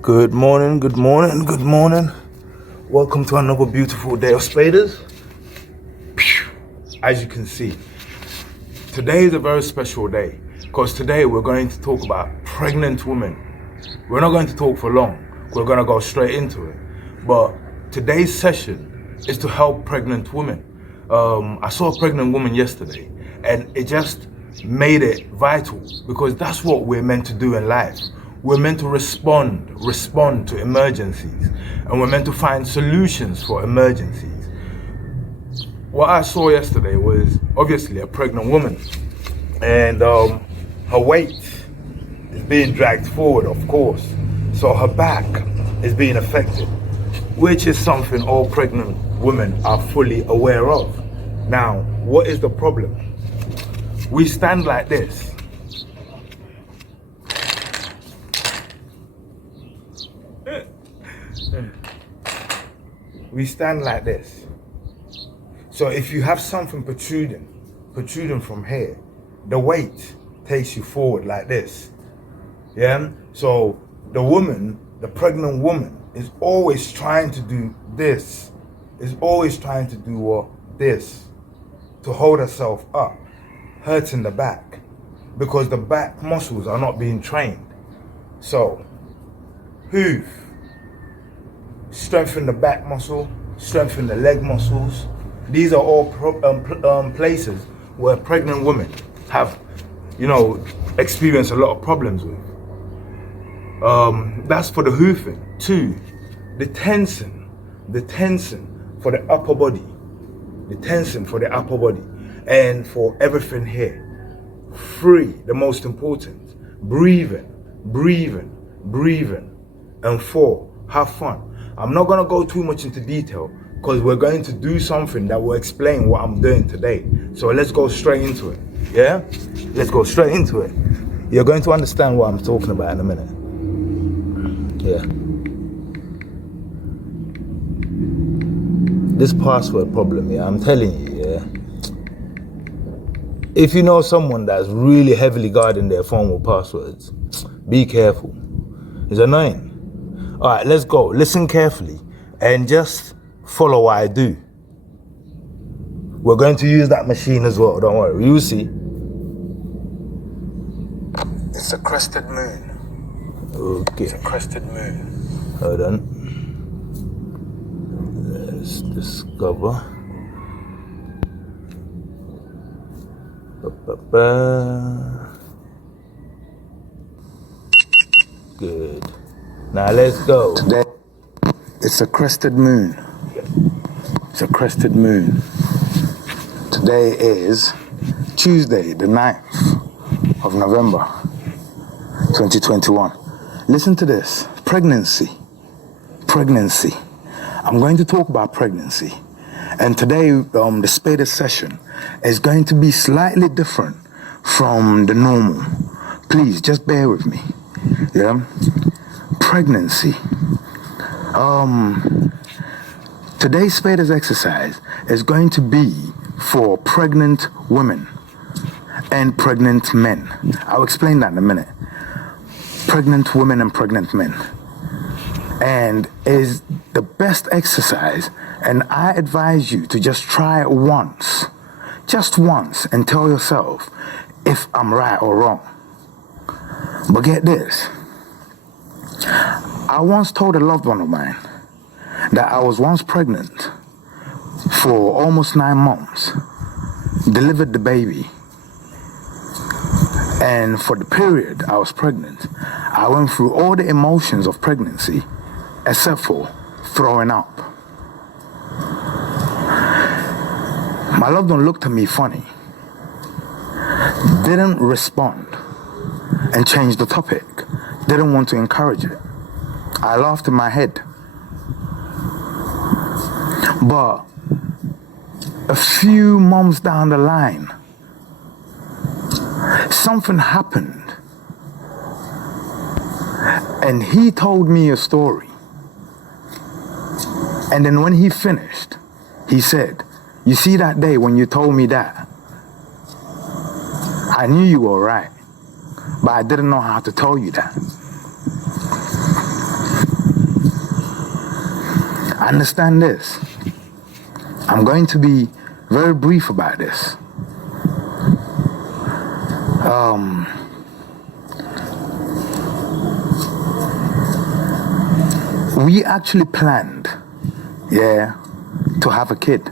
Good morning, good morning, good morning. Welcome to another beautiful day of Spadas. As you can see, today is a very special day because today we're going to talk about pregnant women. We're not going to talk for long. We're going to go straight into it. But today's session is to help pregnant women. I saw a pregnant woman yesterday and it just made it vital because that's what we're meant to do in life. We're meant to respond to emergencies, and we're meant to find solutions for emergencies. What I saw yesterday was obviously a pregnant woman, and her weight is being dragged forward, of course, so her back is being affected, which is something all pregnant women are fully aware of. Now, what is the problem? We stand like this. We stand like this. So if you have something protruding from here, the weight takes you forward like this. Yeah? So the woman, the pregnant woman, is always trying to do this. Is always trying to do what? This. To hold herself up, hurting the back. Because the back muscles are not being trained. So, Hoover. Strengthen the back muscle, strengthen the leg muscles. These are all places where pregnant women have, experienced a lot of problems with. That's for the hoofing. 2, the tension for the upper body. The tension for the upper body and for everything here. 3, the most important, breathing. And 4, have fun. I'm not going to go too much into detail because we're going to do something that will explain what I'm doing today. So let's go straight into it. Yeah? Let's go straight into it. You're going to understand what I'm talking about in a minute. Yeah. This password problem, yeah, I'm telling you, yeah. If you know someone that's really heavily guarding their phone with passwords, be careful. It's annoying. All right, let's go. Listen carefully and just follow what I do. We're going to use that machine as well. Don't worry. You'll see. It's a crested moon. Okay. It's a crested moon. Hold on. Let's discover. Good. Now let's go. Today, it's a crested moon. It's a crested moon. Today is Tuesday, the 9th of November, 2021. Listen to this. Pregnancy. I'm going to talk about pregnancy. And today, the Spadas session is going to be slightly different from the normal. Please, just bear with me. Yeah? Pregnancy. Today's Spadas exercise is going to be for pregnant women and pregnant men. I'll explain that in a minute. Pregnant women and pregnant men. And is the best exercise, and I advise you to just try it once. Just once, and tell yourself if I'm right or wrong. But get this. I once told a loved one of mine that I was once pregnant for almost 9 months, delivered the baby, and for the period I was pregnant, I went through all the emotions of pregnancy except for throwing up. My loved one looked at me funny, didn't respond, and changed the topic. Didn't want to encourage it. I laughed in my head. But a few months down the line, something happened. And he told me a story. And then when he finished, he said, "You see that day when you told me that? I knew you were right, but I didn't know how to tell you that." Understand this. I'm going to be very brief about this. We actually planned, to have a kid.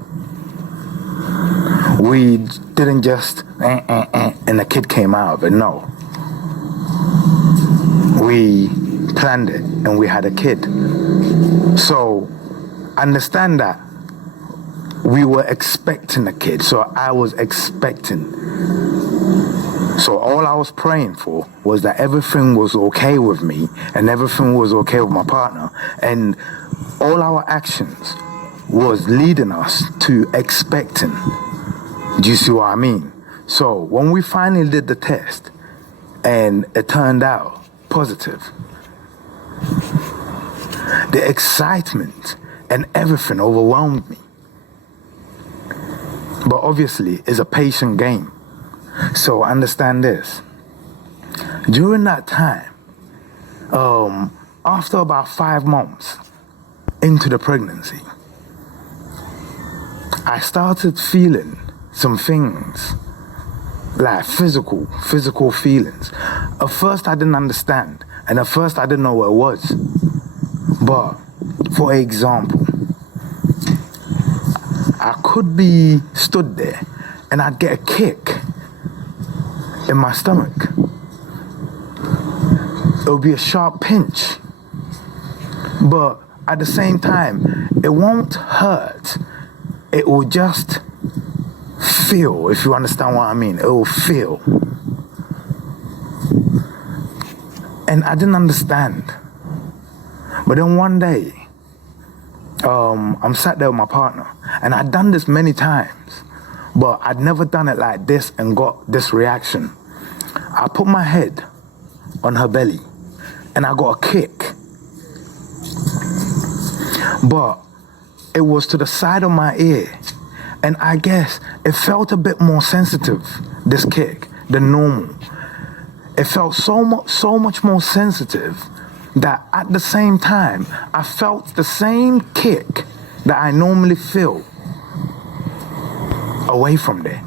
We didn't just and the kid came out of it. No. We planned it and we had a kid. So understand that we were expecting a kid. So I was expecting. So all I was praying for was that everything was okay with me and everything was okay with my partner. And all our actions was leading us to expecting. Do you see what I mean? So when we finally did the test and it turned out positive, the excitement and everything overwhelmed me. But obviously, it's a patient game. So understand this. During that time, after about 5 months into the pregnancy, I started feeling some things, like physical feelings. At first, I didn't understand, and at first, I didn't know what it was. But, for example, I could be stood there, and I'd get a kick in my stomach. It would be a sharp pinch. But at the same time, it won't hurt. It will just feel, if you understand what I mean. It will feel. And I didn't understand. But then one day, I'm sat there with my partner, and I'd done this many times, but I'd never done it like this and got this reaction. I put my head on her belly, and I got a kick. But it was to the side of my ear, and I guess it felt a bit more sensitive, this kick, than normal. It felt so much more sensitive that at the same time, I felt the same kick that I normally feel away from there.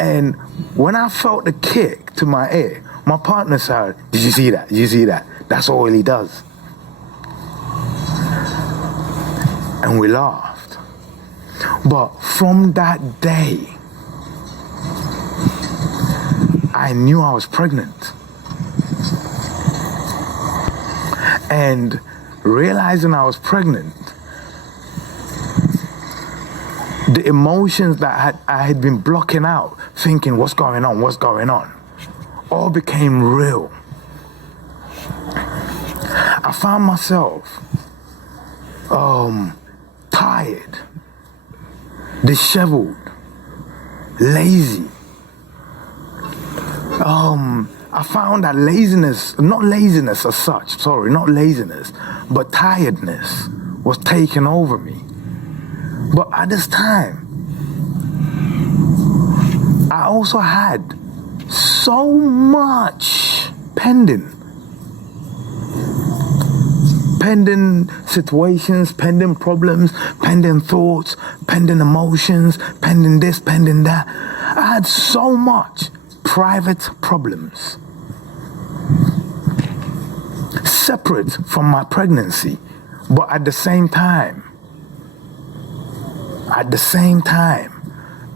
And when I felt the kick to my ear, my partner said, "Did you see that? Did you see that? That's all he does." And we laughed. But from that day, I knew I was pregnant. And realizing I was pregnant, the emotions that I had been blocking out, thinking, what's going on, all became real. I found myself tired, disheveled, lazy. I found that not laziness as such, but tiredness was taking over me. But at this time, I also had so much pending situations, pending problems, pending thoughts, pending emotions, pending this, pending that. I had so much private problems separate from my pregnancy, but at the same time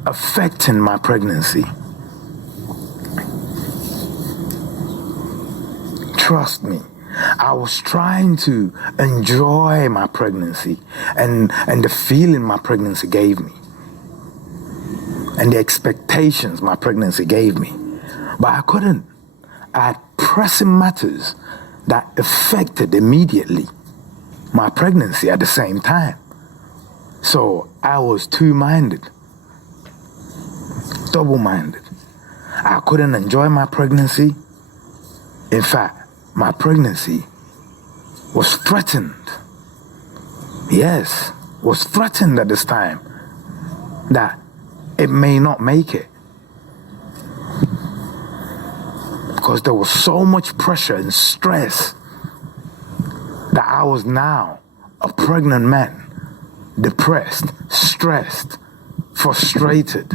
affecting my pregnancy. Trust me, I was trying to enjoy my pregnancy and the feeling my pregnancy gave me and the expectations my pregnancy gave me. But I couldn't. I had pressing matters that affected immediately my pregnancy at the same time. So I was two-minded, double-minded. I couldn't enjoy my pregnancy. In fact, my pregnancy was threatened. Yes, was threatened at this time that it may not make it. Because there was so much pressure and stress that I was now a pregnant man, depressed, stressed, frustrated,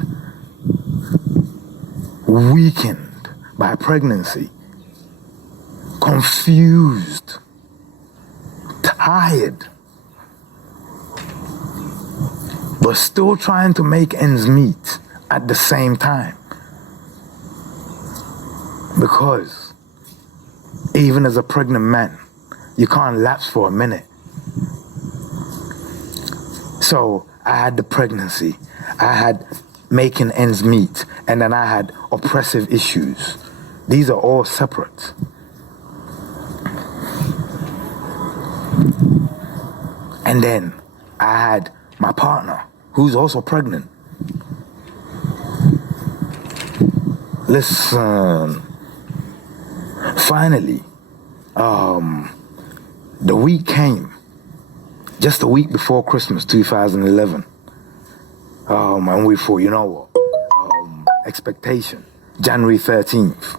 weakened by pregnancy, confused, tired, but still trying to make ends meet at the same time. Because even as a pregnant man, you can't lapse for a minute. So I had the pregnancy, I had making ends meet, and then I had oppressive issues. These are all separate. And then I had my partner, who's also pregnant. Listen, finally, the week came, just a week before Christmas, 2011. And we thought, you know what, expectation, January 13th,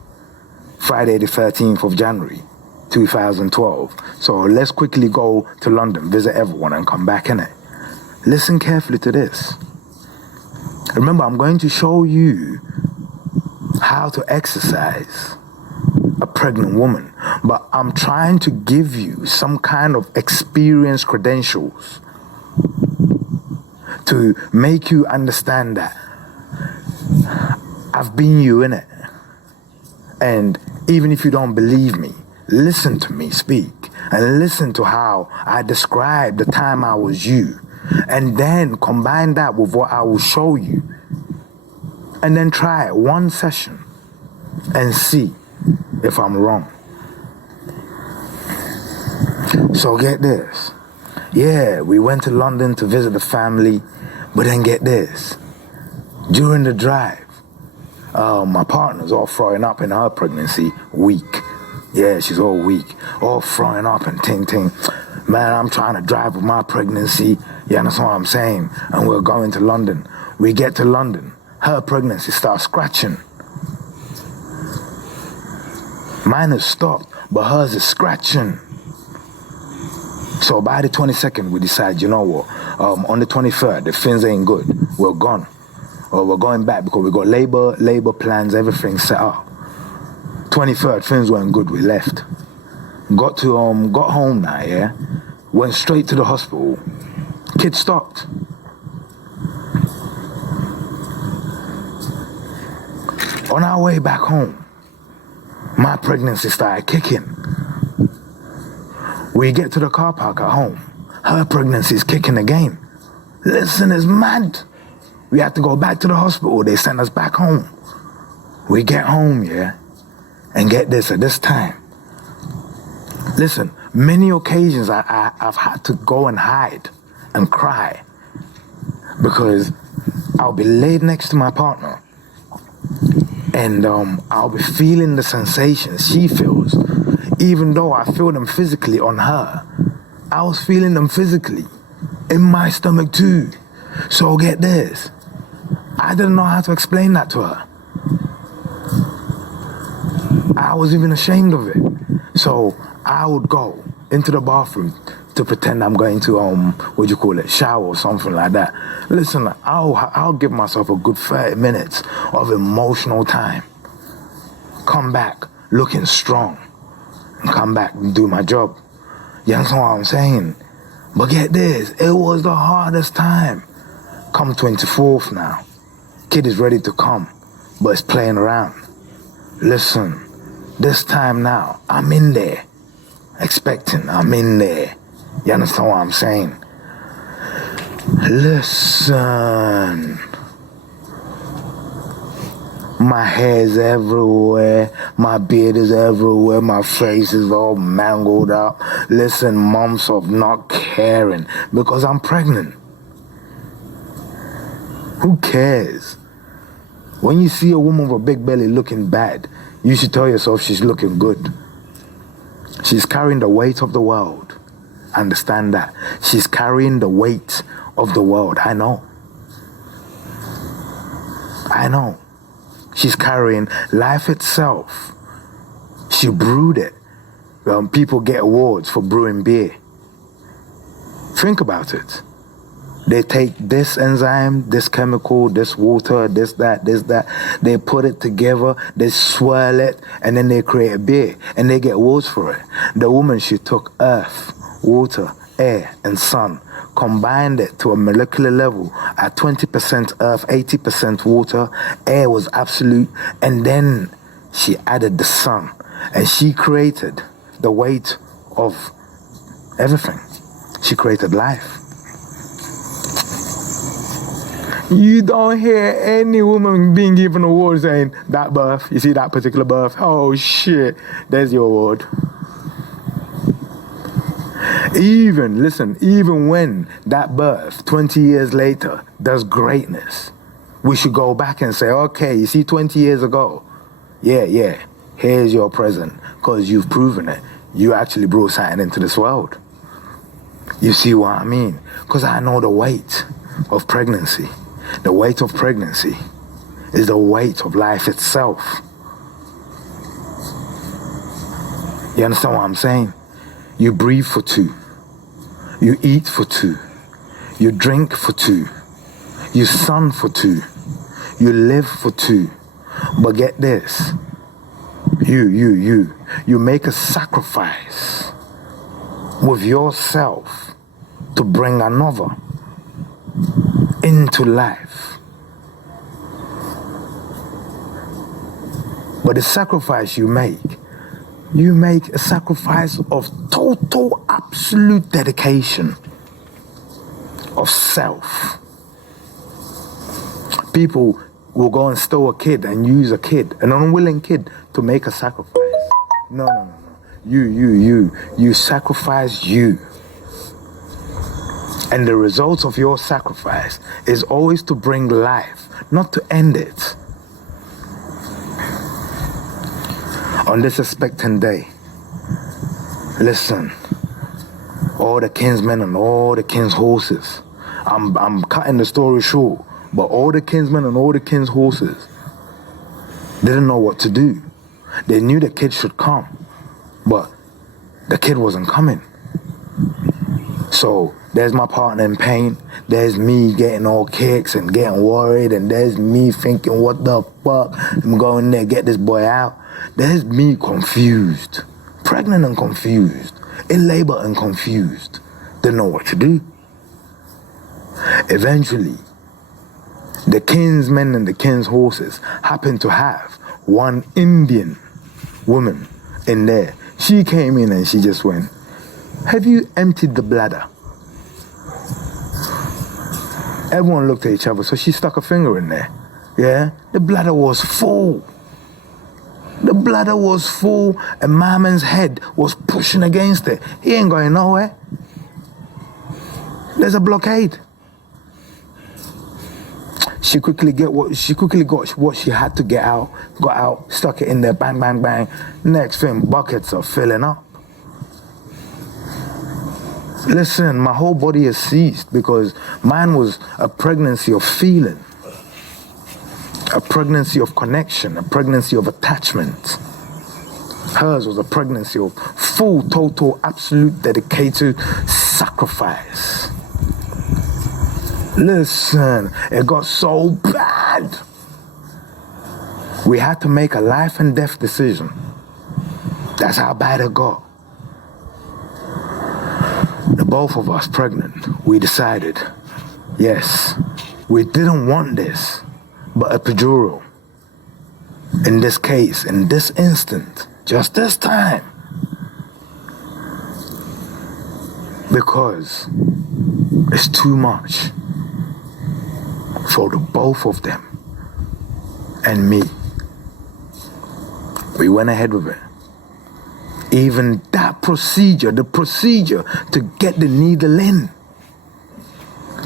Friday the 13th of January, 2012. So let's quickly go to London, visit everyone, and come back, innit? Listen carefully to this. Remember, I'm going to show you how to exercise a pregnant woman, but I'm trying to give you some kind of experience credentials to make you understand that I've been you in it. And even if you don't believe me, listen to me speak and listen to how I describe the time I was you, and then combine that with what I will show you, and then try it one session and see if I'm wrong. So get this. Yeah, we went to London to visit the family, but then get this. During the drive, my partner's all throwing up in her pregnancy, weak. Yeah, she's all weak, all throwing up and ting. Man, I'm trying to drive with my pregnancy. You understand what I'm saying? And we're going to London. We get to London. Her pregnancy starts scratching. Mine has stopped, but hers is scratching. So by the 22nd, we decide, you know what, on the 23rd, if things ain't good, we're gone. Or we're going back because we got labor plans, everything set up. 23rd, things weren't good, we left. Got home now, yeah? Went straight to the hospital. Kid stopped. On our way back home, my pregnancy started kicking. We get to the car park at home. Her pregnancy is kicking again. Listen, it's mad. We had to go back to the hospital. They sent us back home. We get home, yeah? And get this, at this time. Listen, many occasions I've had to go and hide and cry because I'll be laid next to my partner and I'll be feeling the sensations she feels. Even though I feel them physically on her, I was feeling them physically in my stomach too. So get this, I didn't know how to explain that to her. I was even ashamed of it. So I would go into the bathroom to pretend I'm going to, shower or something like that. Listen, I'll give myself a good 30 minutes of emotional time. Come back looking strong. And come back and do my job. You understand what I'm saying? But get this, it was the hardest time. Come 24th now. Kid is ready to come, but it's playing around. Listen, this time now, I'm in there. Expecting, I'm in there. You understand what I'm saying? Listen. My hair's everywhere, my beard is everywhere, my face is all mangled up. Listen, months of not caring because I'm pregnant. Who cares? When you see a woman with a big belly looking bad, you should tell yourself she's looking good. She's carrying the weight of the world. Understand that. She's carrying the weight of the world. I know. She's carrying life itself. She brewed it. People get awards for brewing beer. Think about it. They take this enzyme, this chemical, this water, this, that. They put it together, they swirl it, and then they create a beer, and they get awards for it. The woman, she took earth, water, air, and sun, combined it to a molecular level at 20% earth, 80% water. Air was absolute, and then she added the sun, and she created the weight of everything. She created life. You don't hear any woman being given an award saying, that birth, you see that particular birth, oh shit, there's your award. Even when that birth, 20 years later, does greatness, we should go back and say, okay, you see 20 years ago, yeah, here's your present, because you've proven it. You actually brought something into this world. You see what I mean? Because I know the weight of pregnancy. The weight of pregnancy is the weight of life itself. You understand what I'm saying? You breathe for 2. You eat for 2. You drink for 2. You sun for 2. You live for 2. But get this. You make a sacrifice with yourself to bring another into life. But the sacrifice you make a sacrifice of total, absolute dedication of self. People will go and steal a kid and use a kid, an unwilling kid, to make a sacrifice. No. You sacrifice you. And the result of your sacrifice is always to bring life, not to end it. On this expectant day, listen, all the kinsmen and all the king's horses, I'm cutting the story short, but all the kinsmen and all the king's horses didn't know what to do. They knew the kid should come, but the kid wasn't coming. So there's my partner in pain, there's me getting all kicks and getting worried, and there's me thinking, what the fuck, I'm going there, get this boy out. There's me confused, pregnant and confused, in labor and confused, didn't know what to do. Eventually, the kinsmen and the king's horses happened to have one Indian woman in there. She came in and she just went, have you emptied the bladder? Everyone looked at each other, so she stuck a finger in there. Yeah, the bladder was full. The bladder was full, and my man's head was pushing against it. He ain't going nowhere. There's a blockade. She quickly got what she had to get out, got out, stuck it in there, bang, bang, bang. Next thing, buckets are filling up. Listen, my whole body is seized because mine was a pregnancy of feeling, a pregnancy of connection, a pregnancy of attachment. Hers was a pregnancy of full, total, absolute, dedicated sacrifice. Listen, it got so bad. We had to make a life and death decision. That's how bad it got. The both of us pregnant, we decided, yes, we didn't want this, but a epidural. In this case, in this instant, just this time. Because it's too much for the both of them and me. We went ahead with it. Even that procedure, the procedure to get the needle in.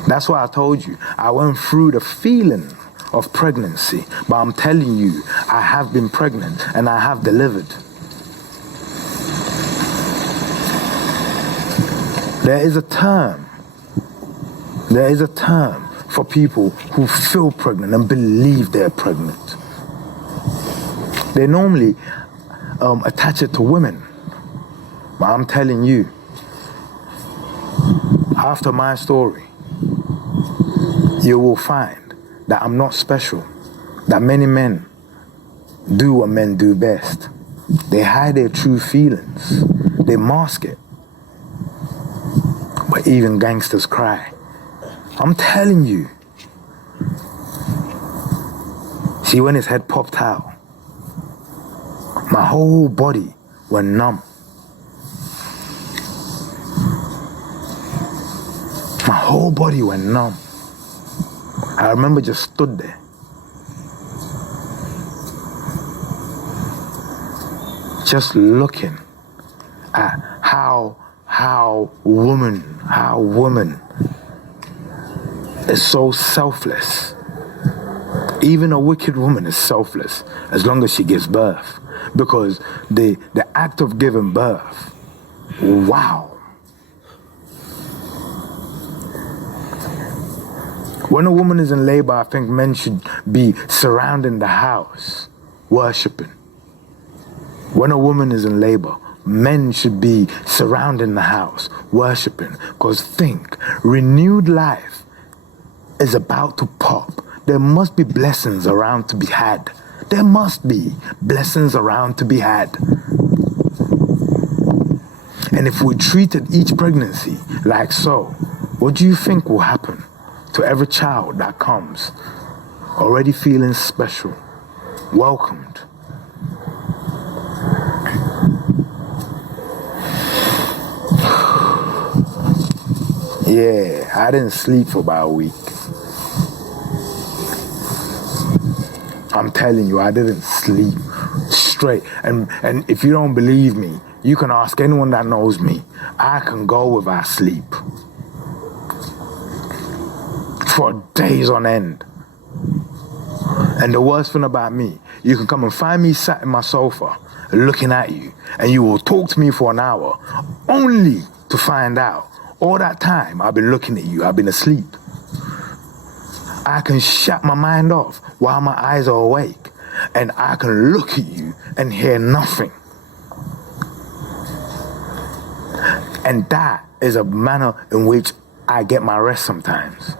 That's why I told you, I went through the feeling of pregnancy, but I'm telling you, I have been pregnant and I have delivered. There is a term for people who feel pregnant and believe they're pregnant. They normally attach it to women. But I'm telling you, after my story, you will find that I'm not special, that many men do what men do best. They hide their true feelings. They mask it. But even gangsters cry. I'm telling you. See, when his head popped out, my whole body went numb. My whole body went numb. I remember just stood there. Just looking at how woman is so selfless. Even a wicked woman is selfless as long as she gives birth. Because the act of giving birth, wow. When a woman is in labor, I think men should be surrounding the house, worshiping. When a woman is in labor, men should be surrounding the house, worshiping. Because think, renewed life is about to pop. There must be blessings around to be had. There must be blessings around to be had. And if we treated each pregnancy like so, what do you think will happen to every child that comes already feeling special, welcomed? Yeah, I didn't sleep for about a week. I'm telling you, I didn't sleep straight. And if you don't believe me, you can ask anyone that knows me. I can go without sleep for days on end. And the worst thing about me, you can come and find me sat in my sofa looking at you, and you will talk to me for an hour only to find out all that time I've been looking at you, I've been asleep. I can shut my mind off while my eyes are awake, and I can look at you and hear nothing. And that is a manner in which I get my rest sometimes.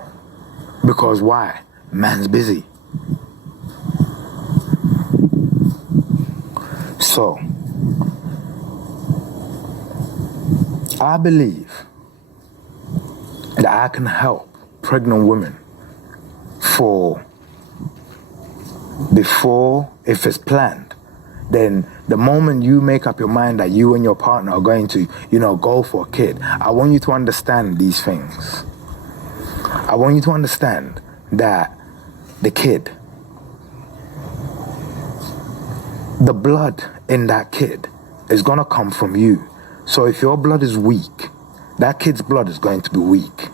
Because why? Man's busy. So, I believe that I can help pregnant women before, if it's planned, then the moment you make up your mind that you and your partner are going to, go for a kid, I want you to understand these things. I want you to understand that the kid, the blood in that kid is going to come from you. So if your blood is weak, that kid's blood is going to be weak.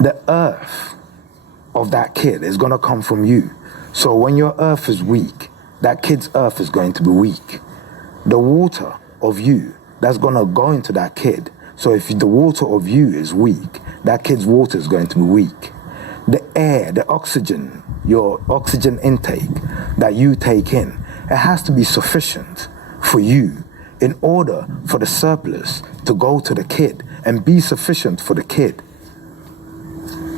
The earth of that kid is going to come from you. So when your earth is weak, that kid's earth is going to be weak. The water of you, that's going to go into that kid. So if the water of you is weak, that kid's water is going to be weak. The air, the oxygen, your oxygen intake that you take in, it has to be sufficient for you in order for the surplus to go to the kid and be sufficient for the kid.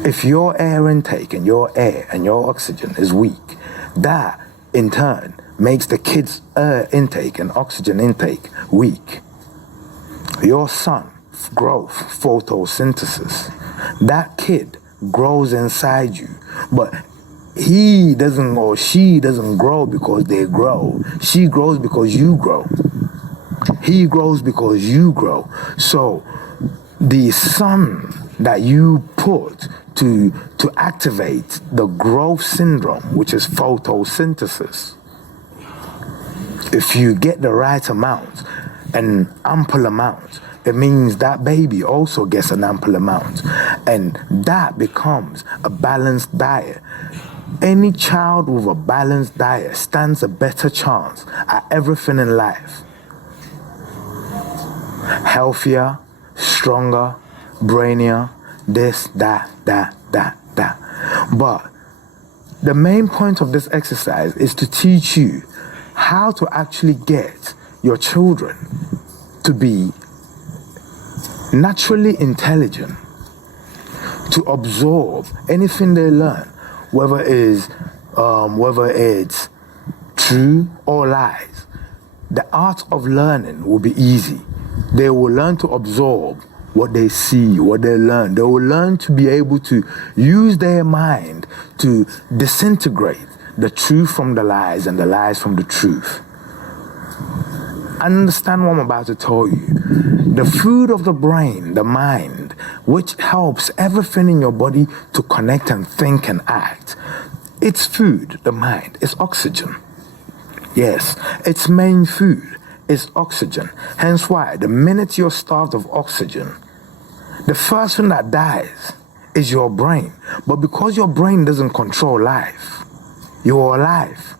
If your air intake and your air and your oxygen is weak, that in turn makes the kid's air intake and oxygen intake weak. Your son growth, photosynthesis, that kid grows inside you, but he doesn't or she doesn't grow because they grow. She grows because you grow. He grows because you grow. So the sun that you put to activate the growth syndrome, which is photosynthesis, if you get the right amount, an ample amount, it means that baby also gets an ample amount, and that becomes a balanced diet. Any child with a balanced diet stands a better chance at everything in life. Healthier, stronger, brainier, this, that. But the main point of this exercise is to teach you how to actually get your children to be naturally intelligent to absorb anything they learn, whether it's true or lies. The art of learning will be easy. They will learn to absorb what they see, what they learn. They will learn to be able to use their mind to disintegrate the truth from the lies and the lies from the truth. Understand what I'm about to tell you. The food of the brain, the mind, which helps everything in your body to connect and think and act. Its food, the mind, is oxygen. Yes, its main food is oxygen. Hence why, the minute you're starved of oxygen, the first thing that dies is your brain. But because your brain doesn't control life, you're alive.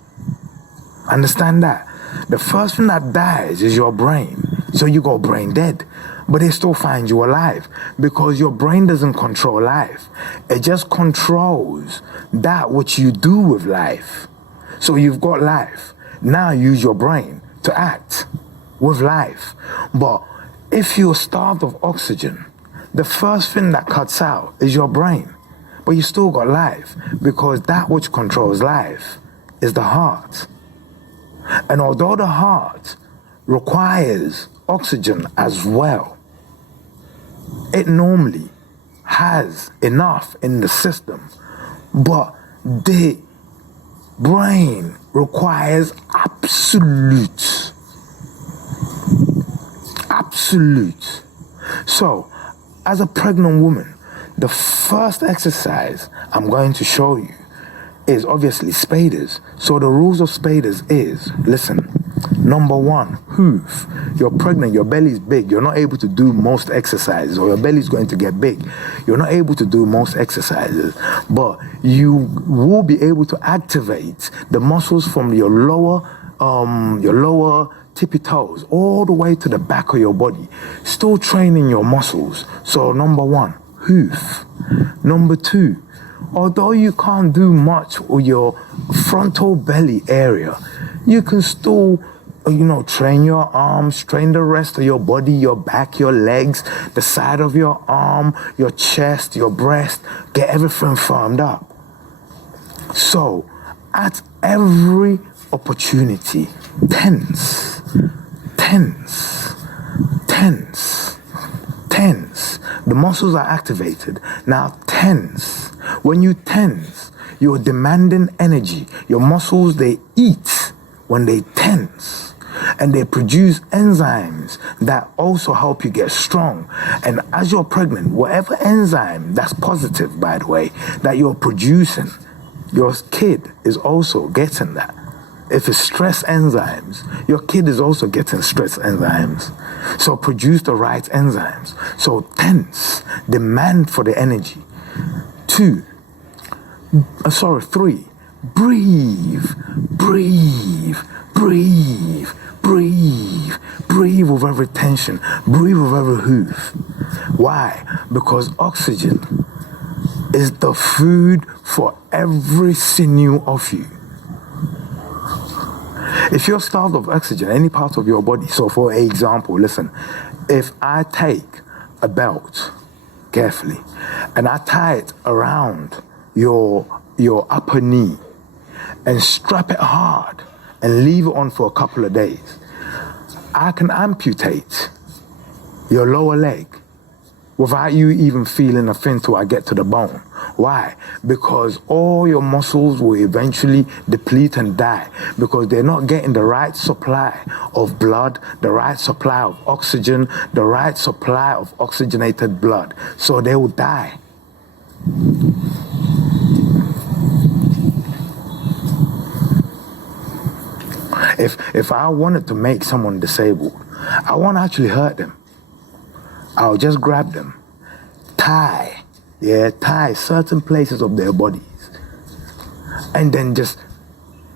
Understand that? The first thing that dies is your brain. So you go brain dead. But they still find you alive because your brain doesn't control life. It just controls that which you do with life. So you've got life. Now use your brain to act with life. But if you're starved of oxygen, the first thing that cuts out is your brain. But you still got life because that which controls life is the heart. And although the heart requires oxygen as well, it normally has enough in the system, but the brain requires absolute. So, as a pregnant woman, the first exercise I'm going to show you is obviously Spadas. So the rules of Spadas is, listen, number one, hoof. You're pregnant, your belly's big, you're not able to do most exercises, or your belly's going to get big. You're not able to do most exercises, but you will be able to activate the muscles from your lower tippy toes all the way to the back of your body, still training your muscles. So number one, hoof. Number two, although you can't do much with your frontal belly area, you can still, train your arms, train the rest of your body, your back, your legs, the side of your arm, your chest, your breast, get everything firmed up. So, at every opportunity, tense. The muscles are activated. Now tense. When you tense, you're demanding energy. Your muscles, they eat when they tense. And they produce enzymes that also help you get strong. And as you're pregnant, whatever enzyme that's positive, by the way, that you're producing, your kid is also getting that. If it's stress enzymes, your kid is also getting stress enzymes. So produce the right enzymes. So tense, demand for the energy. 3, breathe with every tension, breathe with every hoof. Why? Because oxygen is the food for every sinew of you. If you're starved of oxygen, any part of your body, so for example, listen, if I take a belt, carefully, and I tie it around your upper knee and strap it hard and leave it on for a couple of days, I can amputate your lower leg without you even feeling a thing till I get to the bone. Why? Because all your muscles will eventually deplete and die because they're not getting the right supply of blood, the right supply of oxygen, the right supply of oxygenated blood. So they will die. If I wanted to make someone disabled, I won't actually hurt them. I'll just grab them, tie certain places of their bodies, and then just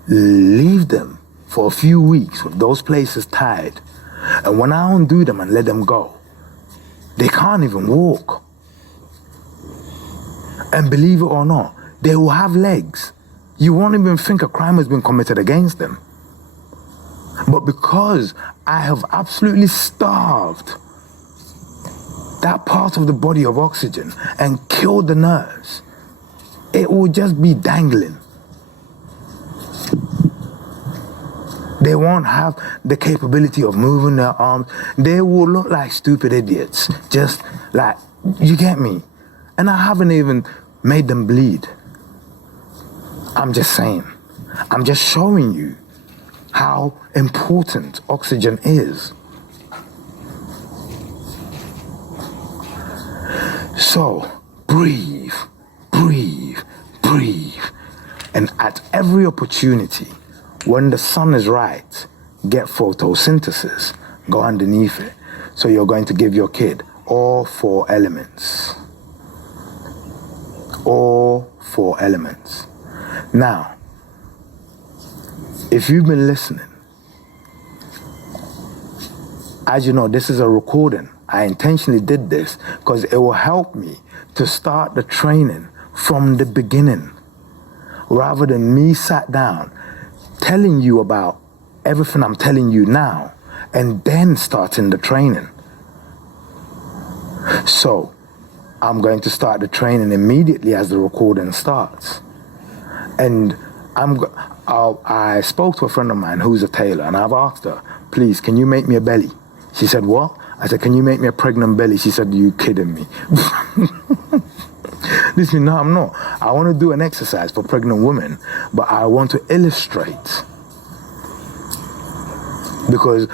leave them for a few weeks with those places tied. And when I undo them and let them go, they can't even walk. And believe it or not, they will have legs. You won't even think a crime has been committed against them. But because I have absolutely starved that part of the body of oxygen and kill the nerves. It will just be dangling. They won't have the capability of moving their arms. They will look like stupid idiots. Just like, you get me? And I haven't even made them bleed. I'm just saying. I'm just showing you how important oxygen is. So, breathe, breathe, breathe. And at every opportunity, when the sun is right, get photosynthesis. Go underneath it. So you're going to give your kid all 4 elements. All 4 elements. Now, if you've been listening, as you know, this is a recording. I intentionally did this because it will help me to start the training from the beginning, rather than me sat down telling you about everything I'm telling you now and then starting the training. So I'm going to start the training immediately as the recording starts. And I spoke to a friend of mine who's a tailor, and I've asked her, please, can you make me a belly? She said, what? I said, can you make me a pregnant belly? She said, you kidding me? Listen, no, I'm not. I want to do an exercise for pregnant women, but I want to illustrate. Because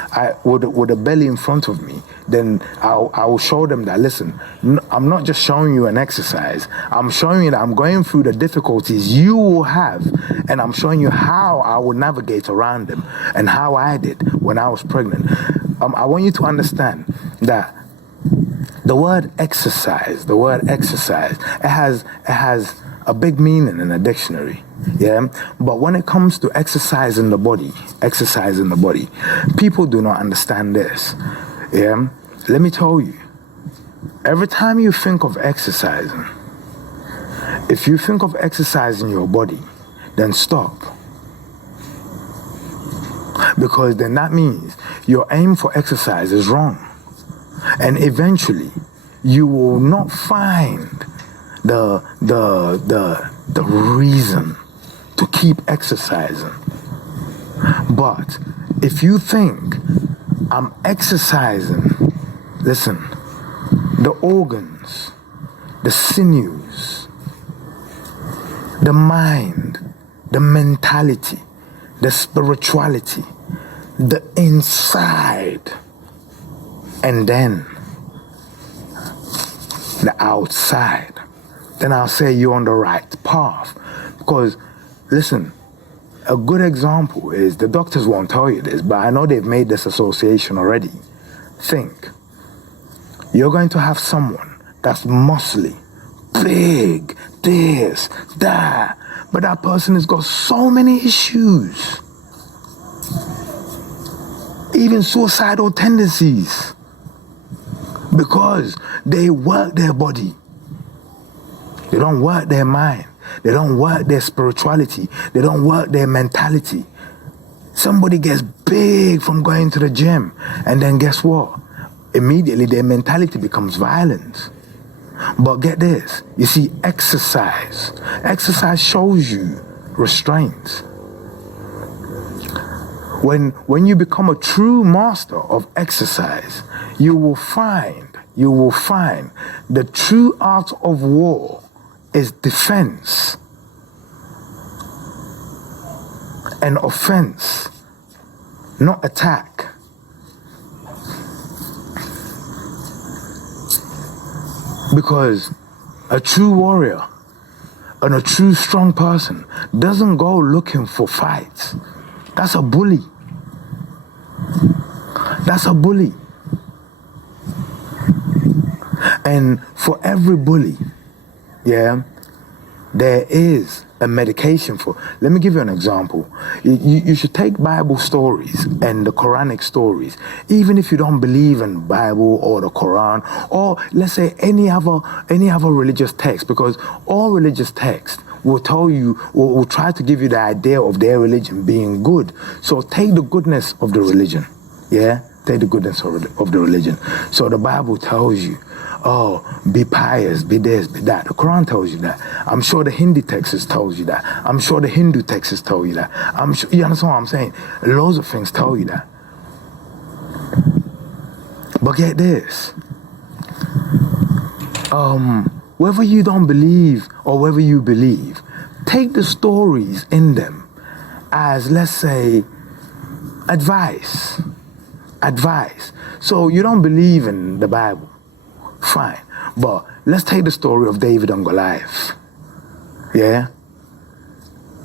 with a belly in front of me, then I will show them that, listen, I'm not just showing you an exercise. I'm showing you that I'm going through the difficulties you will have, and I'm showing you how I will navigate around them and how I did when I was pregnant. I want you to understand that the word exercise, it has a big meaning in a dictionary, yeah? But when it comes to exercising the body, people do not understand this, yeah? Let me tell you, every time you think of exercising, if you think of exercising your body, then stop. Because then that means your aim for exercise is wrong. And eventually, you will not find the reason to keep exercising. But if you think I'm exercising, listen, the organs, the sinews, the mind, the mentality, the spirituality, the inside, and then the outside, then I'll say you're on the right path. Because, listen, a good example is, the doctors won't tell you this, but I know they've made this association already. Think, you're going to have someone that's muscly, big, this, that, but that person has got so many issues, even suicidal tendencies, because they work their body. They don't work their mind. They don't work their spirituality. They don't work their mentality. Somebody gets big from going to the gym, and then guess what? Immediately their mentality becomes violent. But get this, you see, exercise shows you restraint. When you become a true master of exercise, you will find the true art of war is defense and offense, not attack. Because a true warrior and a true strong person doesn't go looking for fights. That's a bully. That's a bully. And for every bully, yeah, there is a medication for. Let me give you an example. You should take Bible stories and the Quranic stories, even if you don't believe in Bible or the Quran, or let's say any other religious text, because all religious texts will tell you, will try to give you the idea of their religion being good. So take the goodness of the religion, yeah, Take the goodness of the religion. So the Bible tells you, oh, be pious, be this, be that. The Quran tells you that. I'm sure the Hindi texts tells you that. I'm sure the Hindu texts tell you that. I'm sure, you understand what I'm saying? Loads of things tell you that. But get this. Whether you don't believe or whether you believe, take the stories in them as, let's say, advice. So you don't believe in the Bible, fine, but let's take the story of David and Goliath, yeah,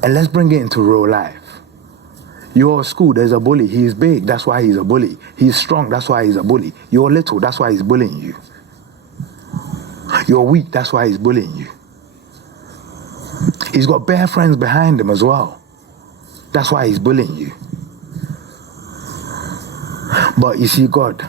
and let's bring it into real life. You're at school, there's a bully. He's big, that's why he's a bully. He's strong, that's why he's a bully. You're little, that's why he's bullying you. You're weak, that's why he's bullying you. He's got bare friends behind him as well. That's why he's bullying you. But you see God,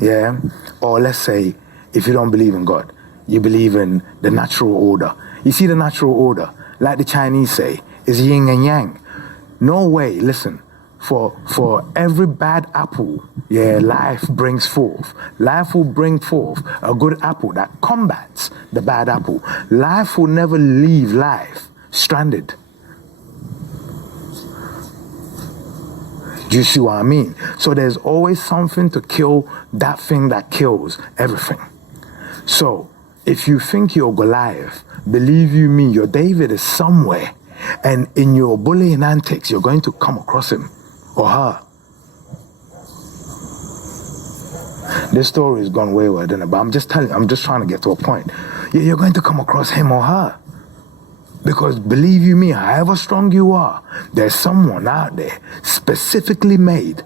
yeah? Or let's say, if you don't believe in God, you believe in the natural order. You see the natural order, like the Chinese say, is yin and yang. No way, listen, for every bad apple, yeah, life brings forth. Life will bring forth a good apple that combats the bad apple. Life will never leave life stranded. Do you see what I mean? So there's always something to kill that thing that kills everything. So if you think you're Goliath, believe you me, your David is somewhere, and in your bullying antics, you're going to come across him or her. This story has gone wayward, isn't it? But I'm just trying to get to a point. You're going to come across him or her. Because believe you me, however strong you are, there's someone out there specifically made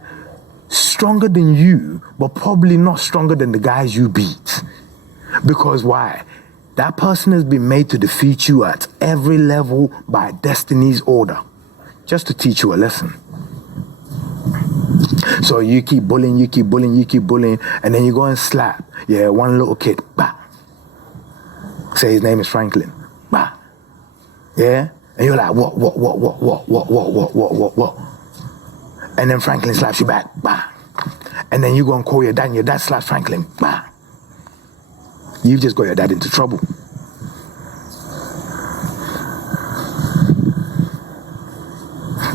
stronger than you, but probably not stronger than the guys you beat. Because why? That person has been made to defeat you at every level by destiny's order, just to teach you a lesson. So you keep bullying, and then you go and slap, yeah, one little kid, bah. Say his name is Franklin, bah. Yeah? And you're like, what? And then Franklin slaps you back, bah. And then you go and call your dad, and your dad slaps Franklin, bah. You've just got your dad into trouble.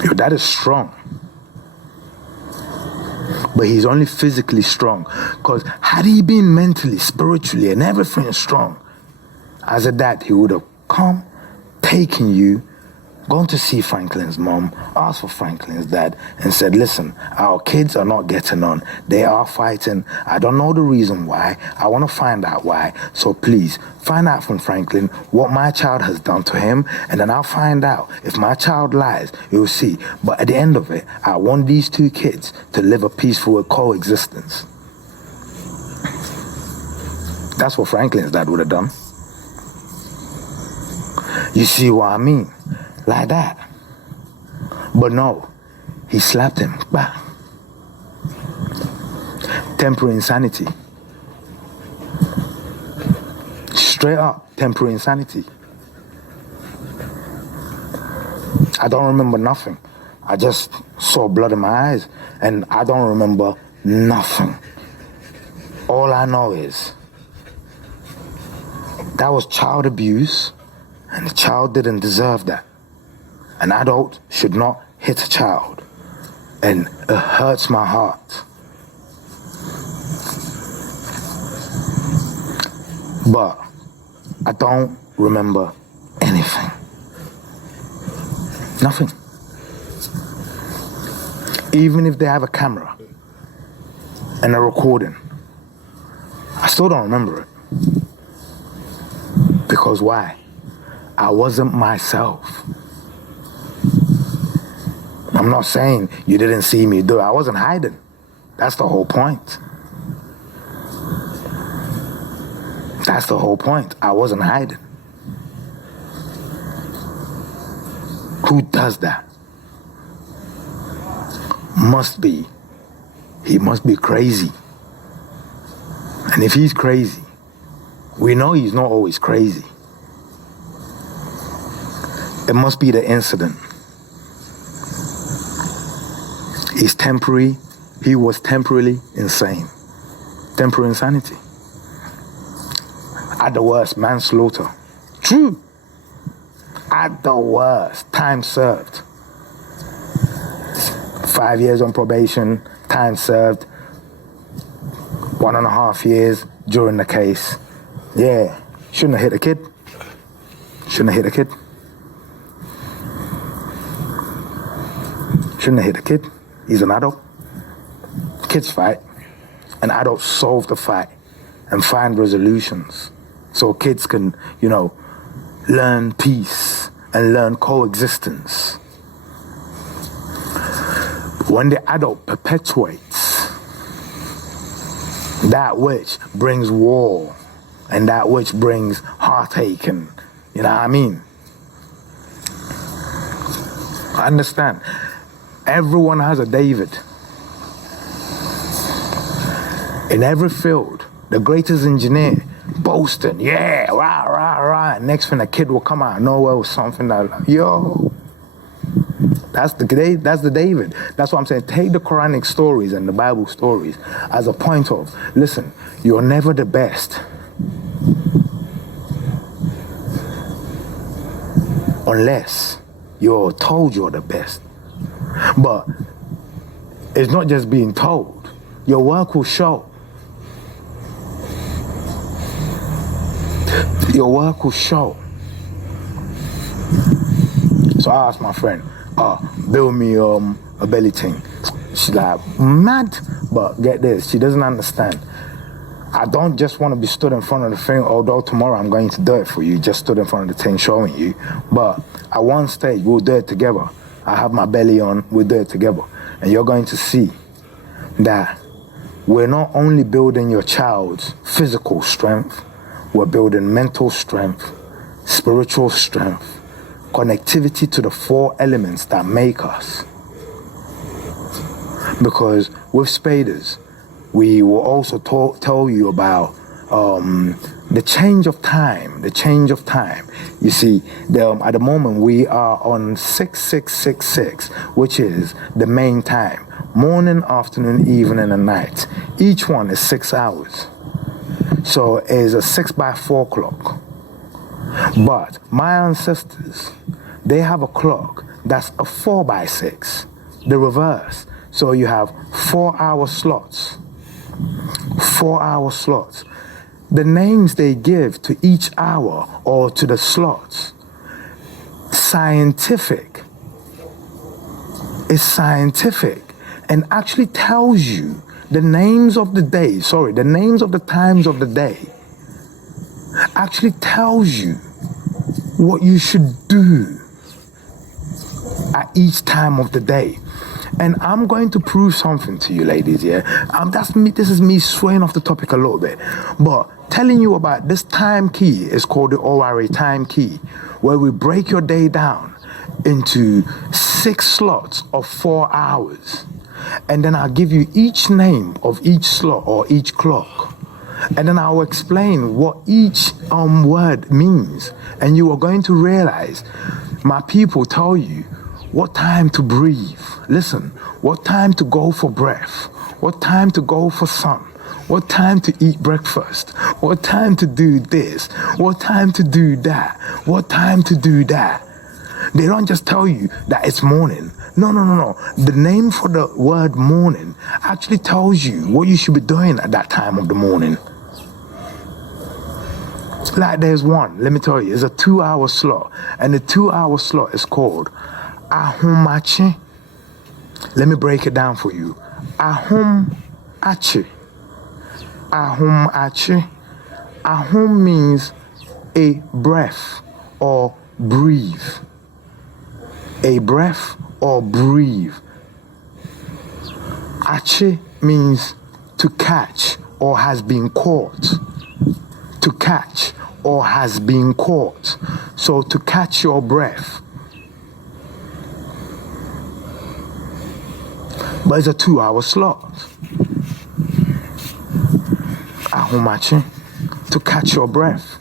Your dad is strong. But he's only physically strong. Because had he been mentally, spiritually, and everything strong, as a dad, he would have come, taken you, gone to see Franklin's mom, asked for Franklin's dad, and said, listen, our kids are not getting on. They are fighting. I don't know the reason why. I want to find out why. So please, find out from Franklin what my child has done to him, and then I'll find out. If my child lies, you'll see. But at the end of it, I want these two kids to live a peaceful coexistence. That's what Franklin's dad would have done. You see what I mean? Like that. But no, he slapped him. Bah. Temporary insanity. Straight up, temporary insanity. I don't remember nothing. I just saw blood in my eyes, and I don't remember nothing. All I know is that was child abuse, and the child didn't deserve that. An adult should not hit a child, and it hurts my heart. But I don't remember anything. Nothing. Even if they have a camera and a recording, I still don't remember it. Because why? I wasn't myself. I'm not saying you didn't see me do it. I wasn't hiding. That's the whole point. That's the whole point. I wasn't hiding. Who does that? He must be crazy. And if he's crazy, we know he's not always crazy. It must be the incident. It's temporary, He was temporarily insane. Temporary insanity. At the worst, manslaughter. True. At the worst, time served. 5 years on probation, time served. 1.5 years during the case. Yeah, shouldn't have hit a kid. Shouldn't have hit a kid. Shouldn't have hit a kid. He's an adult. Kids fight. An adult solve the fight and find resolutions. So kids can, learn peace and learn coexistence. When the adult perpetuates that which brings war and that which brings heartache and, you know what I mean? I understand. Everyone has a David. In every field, the greatest engineer, boasting, yeah, rah, rah, rah. Next thing, a kid will come out of nowhere with something that, that's the David. That's what I'm saying. Take the Quranic stories and the Bible stories as a point of, listen, you're never the best unless you're told you're the best. But it's not just being told. Your work will show. Your work will show. So I asked my friend, build me a belly thing. She's like, mad, but get this, she doesn't understand. I don't just want to be stood in front of the thing, although tomorrow I'm going to do it for you, just stood in front of the thing showing you. But at one stage, we'll do it together. I have my belly on, we'll do it together. And you're going to see that we're not only building your child's physical strength, we're building mental strength, spiritual strength, connectivity to the 4 elements that make us. Because with Spadas, we will also tell you about the change of time. You see, at the moment we are on 6666, which is the main time. Morning, afternoon, evening, and night. Each one is 6 hours. So it's a 6 by 4 clock. But my ancestors, they have a clock that's a 4 by 6, the reverse. So you have 4-hour slots. 4-hour slots. The names they give to each hour or to the slots, scientific. It's scientific and actually tells you the names of the day, the names of the times of the day, actually tells you what you should do at each time of the day. And I'm going to prove something to you, ladies, yeah? That's me. This is me swaying off the topic a little bit. But telling you about this time key is called the ORA time key, where we break your day down into 6 slots of 4 hours. And then I'll give you each name of each slot or each clock. And then I'll explain what each word means. And you are going to realize my people tell you what time to breathe. Listen, what time to go for breath. What time to go for sun. What time to eat breakfast. What time to do this. What time to do that. What time to do that. They don't just tell you that it's morning. No. The name for the word morning actually tells you what you should be doing at that time of the morning. Like there's one, let me tell you, it's a 2-hour slot. And the 2-hour slot is called Ahumachi. Let me break it down for you. Ahumachi. Ahumachi. Ahum means a breath or breathe. A breath or breathe. Achi means to catch or has been caught. To catch or has been caught. So to catch your breath. But it's a 2-hour slot. Ahumachi. To catch your breath.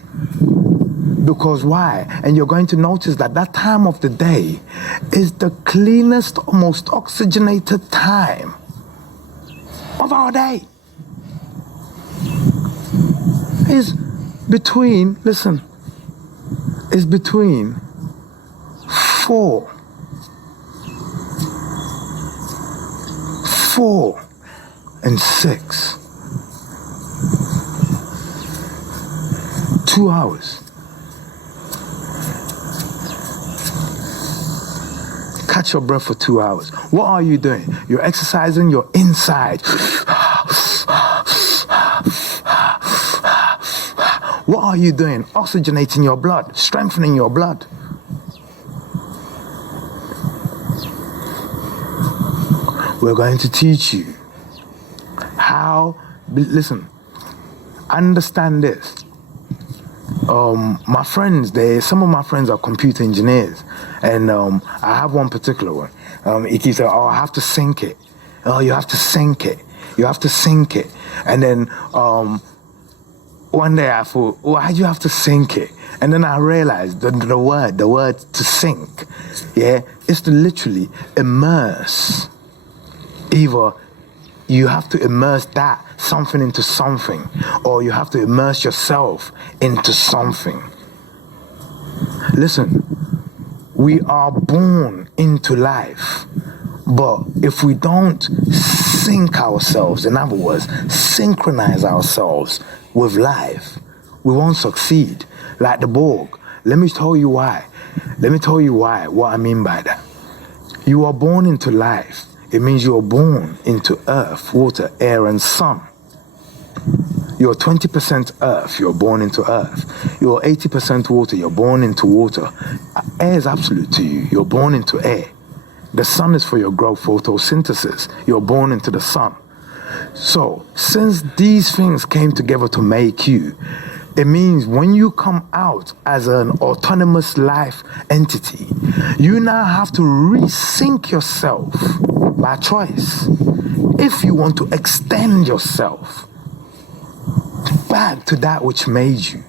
Because why? And you're going to notice that that time of the day is the cleanest, most oxygenated time of our day is between, listen, is between 4 and 6. 2 hours. Catch your breath for 2 hours. What are you doing? You're exercising your inside. What are you doing? Oxygenating your blood, strengthening your blood. We're going to teach you how, listen, understand this. My friends, some of my friends are computer engineers, and I have one particular one. He keeps saying, "Oh, I have to sync it. Oh, you have to sync it. You have to sync it." And then one day I thought, "Why do you have to sync it?" And then I realized the word to sync, is to literally immerse. Either you have to immerse that something into something, or you have to immerse yourself into something. Listen, we are born into life, but if we don't sync ourselves, in other words, synchronize ourselves with life, we won't succeed. Like the Borg. Let me tell you why. What I mean by that. You are born into life. It means you're born into earth, water, air, and sun. You're 20% earth, you're born into earth. You're 80% water, you're born into water. Air is absolute to you, you're born into air. The sun is for your growth, photosynthesis. You're born into the sun. So, since these things came together to make you, it means when you come out as an autonomous life entity, you now have to resync yourself by choice. If you want to extend yourself back to that which made you.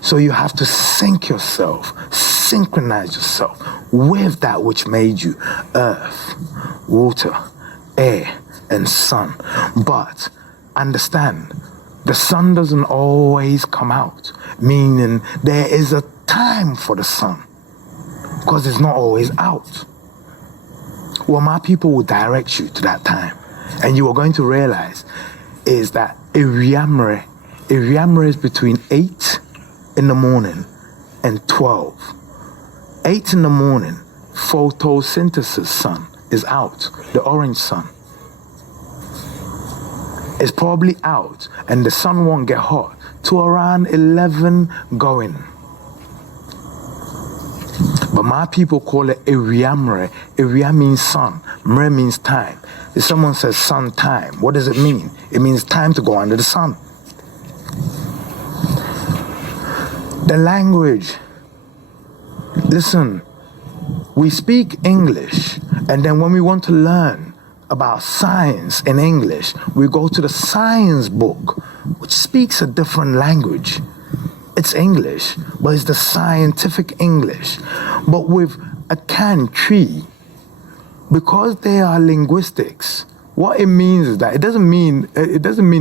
So you have to sync yourself, synchronize yourself with that which made you, earth, water, air, and sun. But understand, the sun doesn't always come out, meaning there is a time for the sun, because it's not always out. Well, my people will direct you to that time, and you are going to realize is that Iriamre is between 8 in the morning and 12. 8 in the morning, photosynthesis sun is out, the orange sun. It's probably out, and the sun won't get hot to around 11 going. But my people call it Iriamre. Iria means sun, Mre means time. If someone says sun time, what does it mean? It means time to go under the sun. The language. Listen, we speak English, and then when we want to learn about science in English, we go to the science book, which speaks a different language. It's English, but it's the scientific English. But with a can tree, because they are linguistics, what it means is that it doesn't mean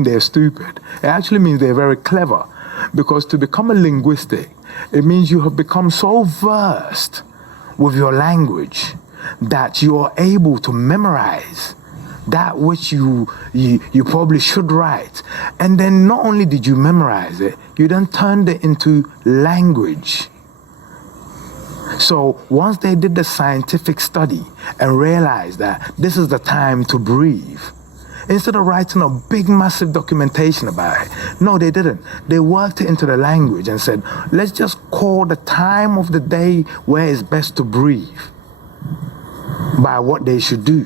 they're stupid. It actually means they're very clever. Because to become a linguistic, it means you have become so versed with your language that you are able to memorize that which you probably should write. And then not only did you memorize it, you then turned it into language. So once they did the scientific study and realized that this is the time to breathe, instead of writing a big massive documentation about it, no, they didn't. They worked it into the language and said, let's just call the time of the day where it's best to breathe by what they should do,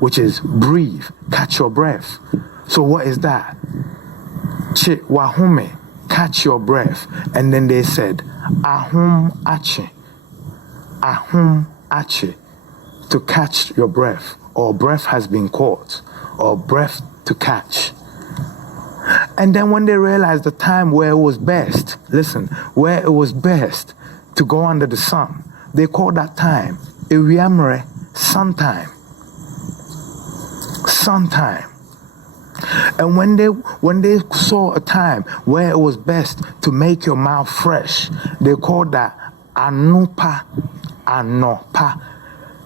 which is breathe, catch your breath. So what is that? Chi wahume, catch your breath. And then they said, ahum ache, to catch your breath, or breath has been caught, or breath to catch. And then when they realized the time where it was best, listen, where it was best to go under the sun, they called that time Iriamre sun time. Sun time. And when they saw a time where it was best to make your mouth fresh, they called that anopa,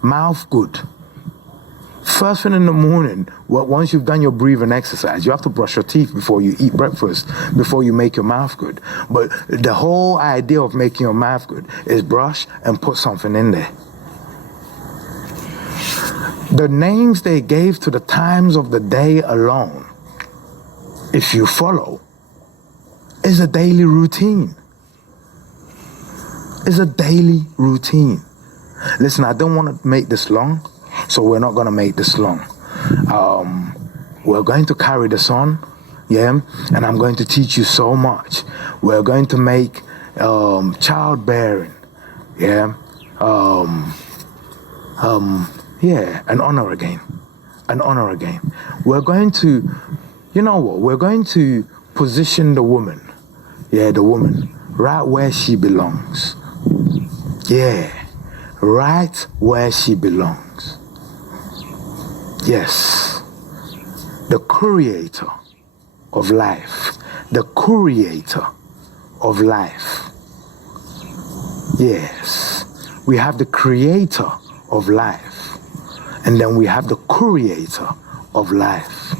mouth good. First thing in the morning, once you've done your breathing exercise, you have to brush your teeth before you eat breakfast, before you make your mouth good. But the whole idea of making your mouth good is brush and put something in there. The names they gave to the times of the day alone, if you follow, is a daily routine. It's a daily routine. Listen, I don't want to make this long, so we're not going to make this long. We're going to carry this on, yeah, and I'm going to teach you so much. We're going to make childbearing, yeah, an honor again. An honor again. We're going to, you know what, we're going to position the woman, the woman, right where she belongs. Yeah, right where she belongs. Yes, the creator of life. The creator of life. Yes, we have the creator of life. And then we have the creator of life.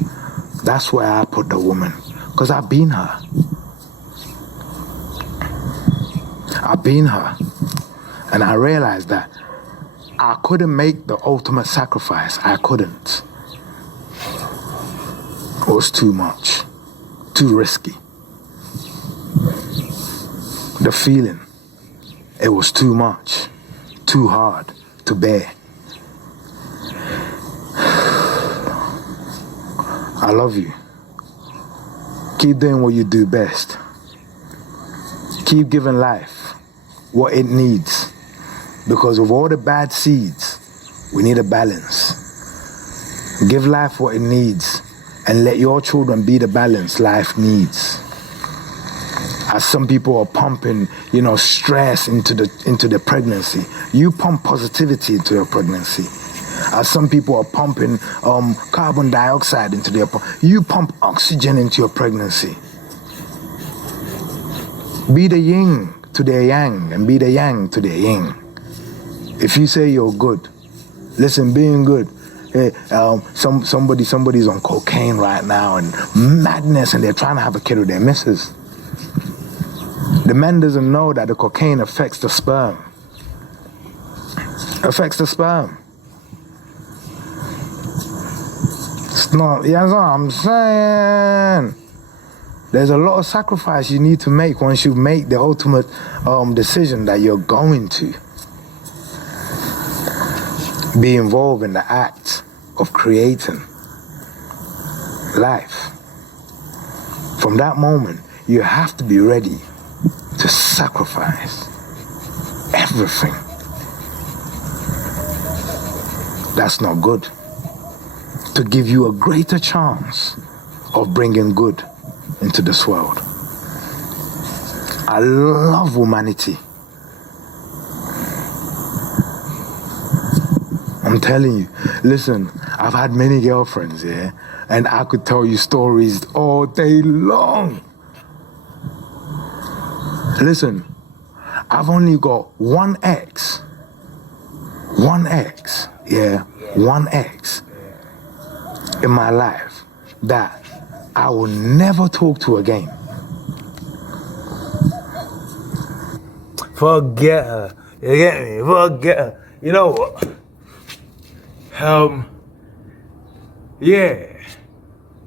That's where I put the woman. Because I've been her. I've been her. And I realized that I couldn't make the ultimate sacrifice. I couldn't. It was too much. Too risky. The feeling. It was too much. Too hard to bear. I love you. Keep doing what you do best. Keep giving life what it needs. Because of all the bad seeds, we need a balance. Give life what it needs and let your children be the balance life needs. As some people are pumping, stress into the pregnancy, you pump positivity into your pregnancy. As some people are pumping carbon dioxide into their, you pump oxygen into your pregnancy. Be the yin to their yang and be the yang to their yin. If you say you're good, listen, being good. Somebody's on cocaine right now and madness, and they're trying to have a kid with their missus. The man doesn't know that the cocaine affects the sperm. Affects the sperm. It's not, that's what I'm saying. There's a lot of sacrifice you need to make once you make the ultimate decision that you're going to be involved in the act of creating life. From that moment, you have to be ready to sacrifice everything. That's not good. To give you a greater chance of bringing good into this world. I love humanity. I'm telling you. Listen, I've had many girlfriends, and I could tell you stories all day long. Listen, I've only got one ex. One ex in my life that I will never talk to again. Forget her. You get me? Forget her. You know what?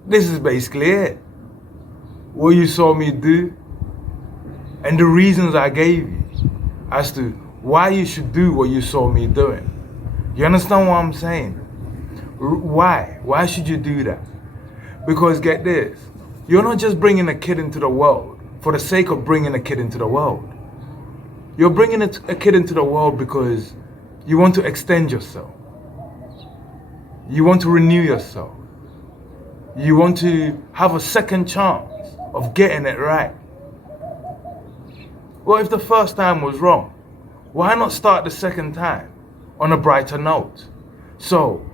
This is basically it. What you saw me do and the reasons I gave you as to why you should do what you saw me doing. You understand what I'm saying? Why? Why should you do that? Because get this, you're not just bringing a kid into the world for the sake of bringing a kid into the world. You're bringing a kid into the world because you want to extend yourself. You want to renew yourself. You want to have a second chance of getting it right. Well, if the first time was wrong, why not start the second time on a brighter note? So,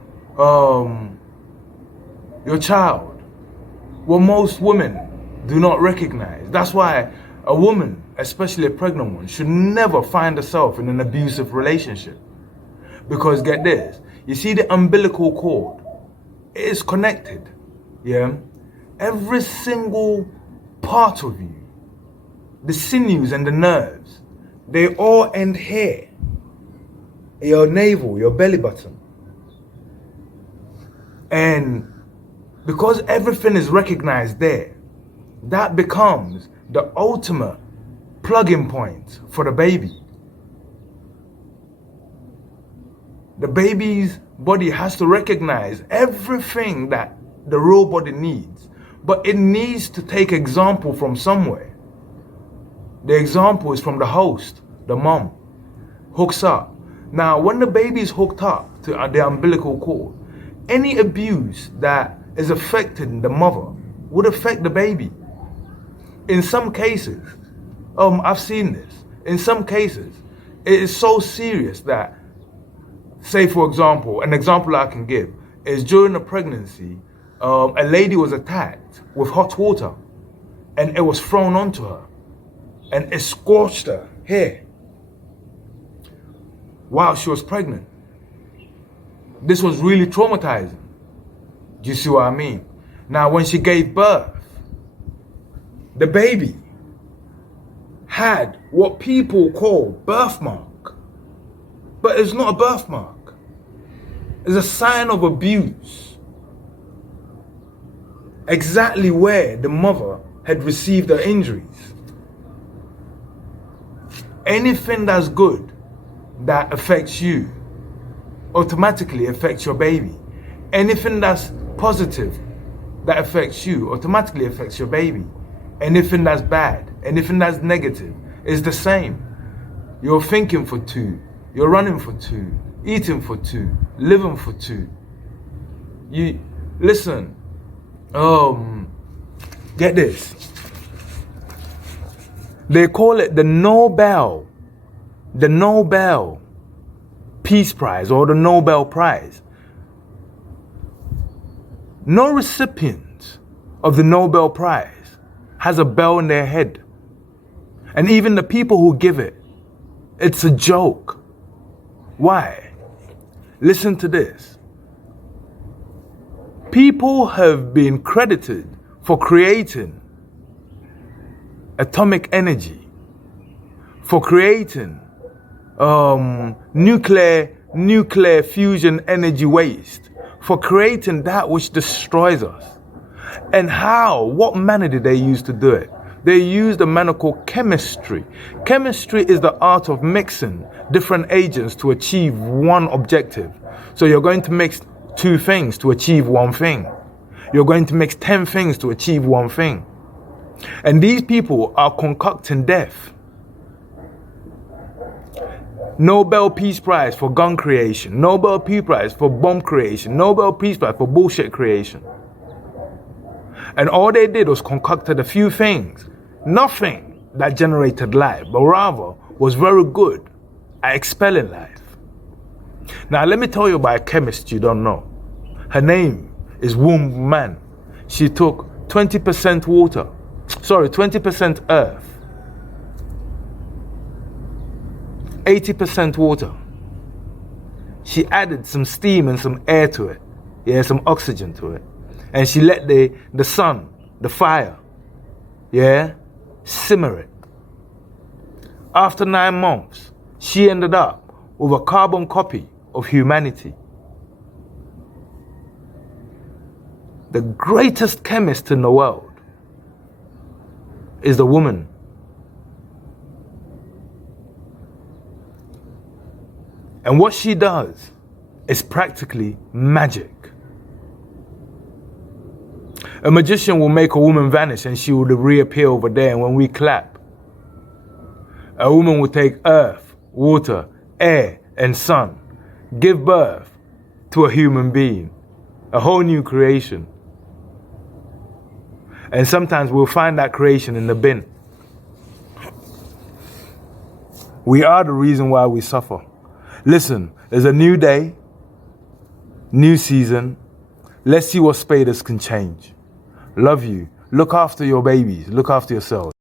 your child, what most women do not recognize. That's why a woman, especially a pregnant one, should never find herself in an abusive relationship. Because get this, you see the umbilical cord, it is connected, yeah? Every single part of you, the sinews and the nerves, they all end here. Your navel, your belly button. And because everything is recognized there, that becomes the ultimate plug-in point for the baby. The baby's body has to recognize everything that the real body needs, but it needs to take example from somewhere. The example is from the host, the mom, hooks up. Now, when the baby is hooked up to the umbilical cord, any abuse that is affecting the mother would affect the baby. In some cases, I've seen this. In some cases, it is so serious that, say for example, an example I can give is during the pregnancy, a lady was attacked with hot water and it was thrown onto her and it scorched her here while she was pregnant. This was really traumatizing. Do you see what I mean? Now, when she gave birth, the baby had what people call birthmark, but it's not a birthmark. It's a sign of abuse. Exactly where the mother had received her injuries. Anything that's good that affects you automatically affects your baby. Anything that's positive that affects you automatically affects your baby. Anything that's bad, anything that's negative is the same. You're thinking for two, you're running for two, eating for two, living for two. You listen, get this. They call it the Nobel Peace Prize or the Nobel Prize. No recipient of the Nobel Prize has a bell in their head. And even the people who give it, it's a joke. Why? Listen to this. People have been credited for creating atomic energy, for creating nuclear fusion energy waste, for creating that which destroys us. And what manner did they use to do it? They used a manner called chemistry. Chemistry is the art of mixing different agents to achieve one objective. So you're going to mix two things to achieve one thing. You're going to mix 10 things to achieve one thing. And these people are concocting death. Nobel Peace Prize for gun creation, Nobel Peace Prize for bomb creation, Nobel Peace Prize for bullshit creation. And all they did was concocted a few things, nothing that generated life, but rather was very good at expelling life. Now let me tell you about a chemist you don't know. Her name is Womb Man. She took 20% water, 20% earth, 80% water. She added some steam and some air to it, some oxygen to it. And she let the sun, the fire, simmer it. After 9 months, she ended up with a carbon copy of humanity. The greatest chemist in the world is the woman. And what she does is practically magic. A magician will make a woman vanish and she will reappear over there, and when we clap, a woman will take earth, water, air, and sun, give birth to a human being, a whole new creation. And sometimes we'll find that creation in the bin. We are the reason why we suffer. Listen, there's a new day, new season. Let's see what Spadas can change. Love you. Look after your babies. Look after yourselves.